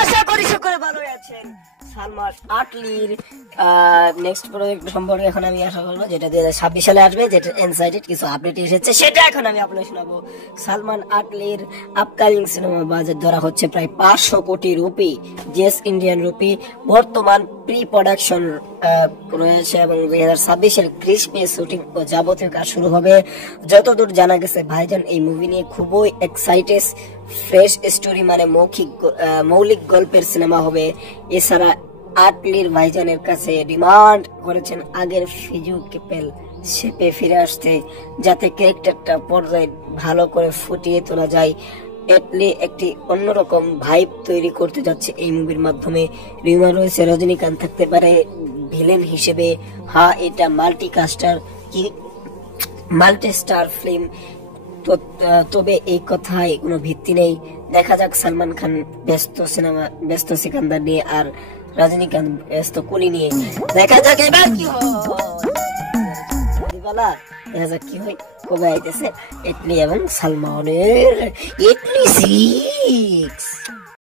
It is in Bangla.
আশা করি সকলে ভালোই আছেন। সালমান আটলির নেক্সট প্রজেক্ট সম্পর্কে এখন আমি আশা করবো, যেটা 2026 সালে আসবে, যেটা এনসাইটেড কিছু আপডেট এসেছে, সেটা এখন আমি আপনাদের শোনাবো। সালমান আটলির আপকামিং সিনেমা বাজেট ধরা হচ্ছে প্রায় 500 কোটি রুপি, জেস ইন্ডিয়ান রুপি। বর্তমান প্রি প্রোডাকশন রয়েছে এবং 2026-এর গ্রীষ্মে শুটিং ও যাবতীয় কাজ শুরু হবে। যতদূর জানা গেছে, ভাইজান এই মুভি নিয়ে খুবই এক্সাইটেড। ফ্রেশ স্টোরি মানে মৌলিক গল্পের সিনেমা হবে। এছাড়া আটলির ভাইজানের কাছে ডিমান্ড করেছেন আগের ফিজু কেপেল শেপে ফিরে আসতে, যাতে ক্যারেক্টারটা পর্যায়ে ভালো করে ফুটিয়ে তোলা যায়। এটলি একটি অন্যরকম ভাইব তৈরি করতে যাচ্ছে এই মুভির মাধ্যমে। রিউমার রয়েছে রজনীকান্ত থাকতে পারে ভিলেন হিসেবে। হ্যাঁ, এটা মাল্টি স্টার ফিল্ম, তবে এই কথায় কোনো ভিত্তি নেই। দেখা যাক, সালমান খান ব্যস্ত সিকান্দার নিয়ে, আর রজনীকান্ত ব্যস্ত কুলি নিয়ে। দেখা যাক এবার কি হয়, দেখা যাক কি হয়, কবে আইতেছে এটলি এবং সালমানের ইটলি 6।